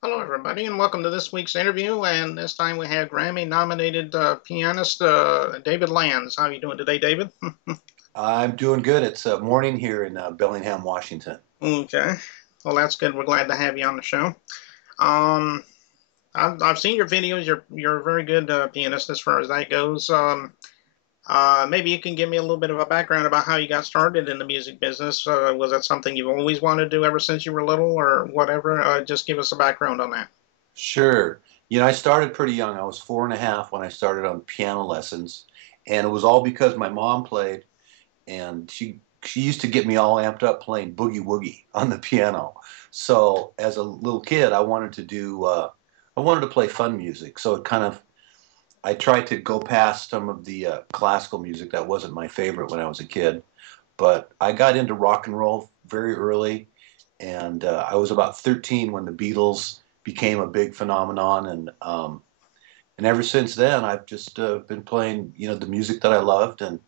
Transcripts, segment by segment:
Hello, everybody, and welcome to this week's interview. And this time we have Grammy-nominated pianist David Lanz. How are you doing today, David? I'm doing good. It's morning here in Bellingham, Washington. Okay. Well, that's good. We're glad to have you on the show. Um, I've seen your videos. You're a very good pianist as far as that goes. Maybe you can give me a little bit of a background about how you got started in the music business. Was that something you've always wanted to do ever since you were little, or whatever? Just give us a background on that. Sure. I started pretty young. I was 4.5 when I started on piano lessons, and it was all because my mom played, and she used to get me all amped up playing boogie woogie on the piano. So as a little kid, I wanted to play fun music. So it kind of I tried to go past some of the classical music that wasn't my favorite when I was a kid, but I got into rock and roll very early, and I was about 13 when the Beatles became a big phenomenon, and ever since then I've just been playing the music that I loved, and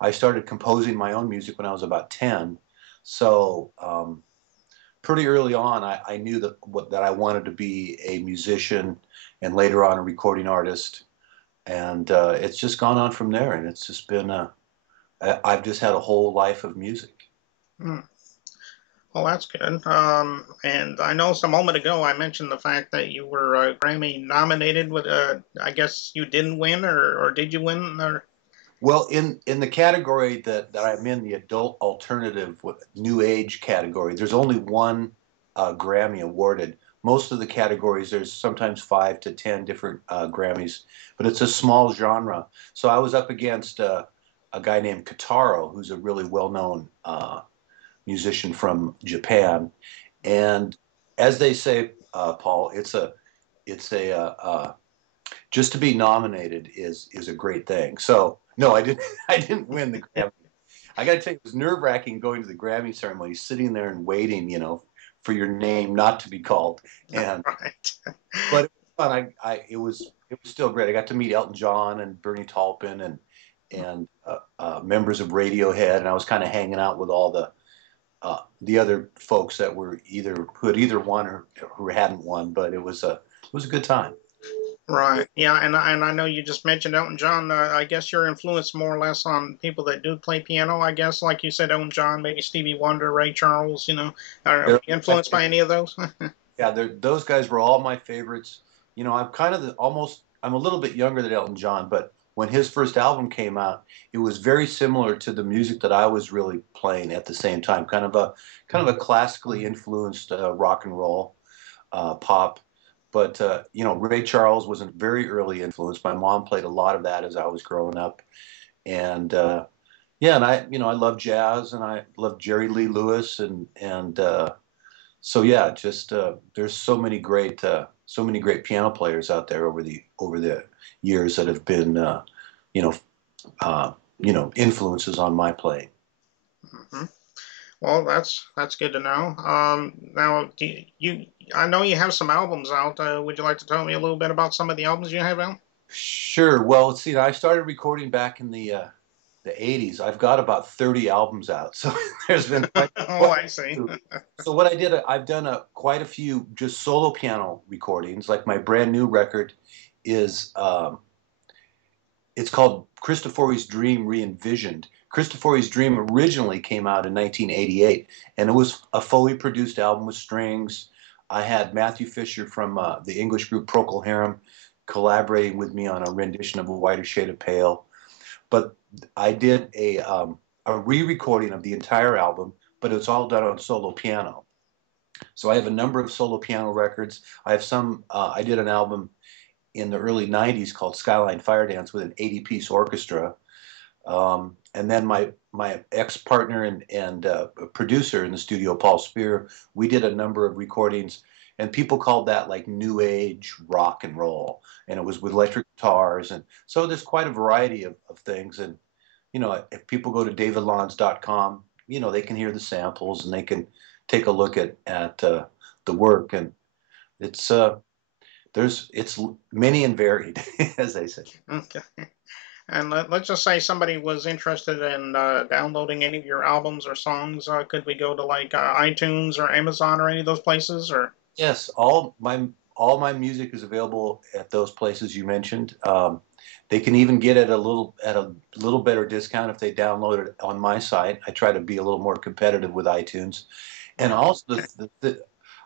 I started composing my own music when I was about 10. So pretty early on, I knew that I wanted to be a musician, and later on a recording artist, and it's just gone on from there, and it's just been I've just had a whole life of music. Hmm. Well, that's good. And I know a moment ago I mentioned the fact that you were Grammy nominated with I guess you didn't win, or did you win? Or Well, in the category that I'm in, the adult alternative new age category, there's only one Grammy awarded. Most of the categories, there's sometimes 5 to 10 different Grammys, but it's a small genre. So I was up against a guy named Kitaro, who's a really well-known musician from Japan, and as they say, Paul, it's a just to be nominated is a great thing. So no, I didn't I didn't win the Grammy. I got to tell you, it was nerve wracking going to the Grammy ceremony, sitting there and waiting, for your name not to be called. And right. but it was fun. It was still great. I got to meet Elton John and Bernie Taupin and members of Radiohead, and I was kind of hanging out with all the other folks that were either who had either won or who hadn't won. But it was a good time. Right. Yeah, and I know you just mentioned Elton John. I guess you're influenced more or less on people that do play piano. I guess, like you said, Elton John, maybe Stevie Wonder, Ray Charles. Are They're you influenced by any of those? Yeah, those guys were all my favorites. I'm kind of I'm a little bit younger than Elton John, but when his first album came out, it was very similar to the music that I was really playing at the same time, kind of a classically influenced rock and roll, pop. But Ray Charles was a very early influence. My mom played a lot of that as I was growing up, and yeah, and I love jazz, and I love Jerry Lee Lewis, and so yeah, just there's so many great piano players out there over the years that have been you know influences on my playing. hmm Well, that's good to know. Now, I know you have some albums out. Would you like to tell me a little bit about some of the albums you have out? Sure. Well, let's see. I started recording back in the '80s. I've got about 30 albums out, so there's been Oh, quite I see. a few. So what I did, I've done quite a few just solo piano recordings. Like my brand new record is it's called Christofori's Dream Re-envisioned. Christofori's Dream originally came out in 1988, and it was a fully produced album with strings. I had Matthew Fisher from the English group Procol Harum collaborating with me on a rendition of A Whiter Shade of Pale. But I did a re-recording of the entire album, but it's all done on solo piano. So I have a number of solo piano records. I have some. I did an album in the early '90s called Skyline Fire Dance with an 80-piece orchestra. And then my ex partner and producer in the studio, Paul Spear, we did a number of recordings, and people called that like new age rock and roll, and it was with electric guitars, and so there's quite a variety of things. And if people go to davidlanz.com, they can hear the samples and they can take a look at the work, and it's it's many and varied, as they say. Okay. And let's just say somebody was interested in downloading any of your albums or songs. Could we go to like iTunes or Amazon or any of those places? Or Yes, all my music is available at those places you mentioned. They can even get it a little better discount if they download it on my site. I try to be a little more competitive with iTunes, and also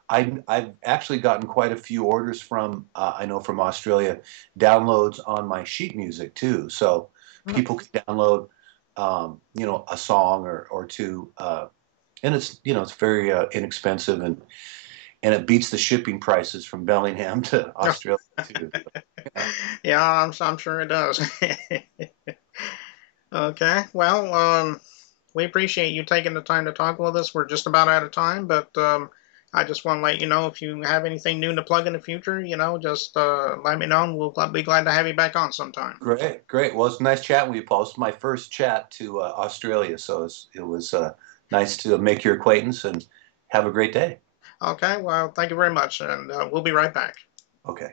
I've actually gotten quite a few orders from I know from Australia downloads on my sheet music too. So people can download a song or two, and it's very inexpensive and it beats the shipping prices from Bellingham to Australia too. Yeah. Yeah, I'm sure it does. Okay, well, we appreciate you taking the time to talk with us. We're just about out of time, but I just want to let you know if you have anything new to plug in the future, just let me know, and we'll be glad to have you back on sometime. Great, great. Well, it's nice chatting with you, Paul. It's my first chat to Australia, so it was nice to make your acquaintance and have a great day. Okay, well, thank you very much, and we'll be right back. Okay.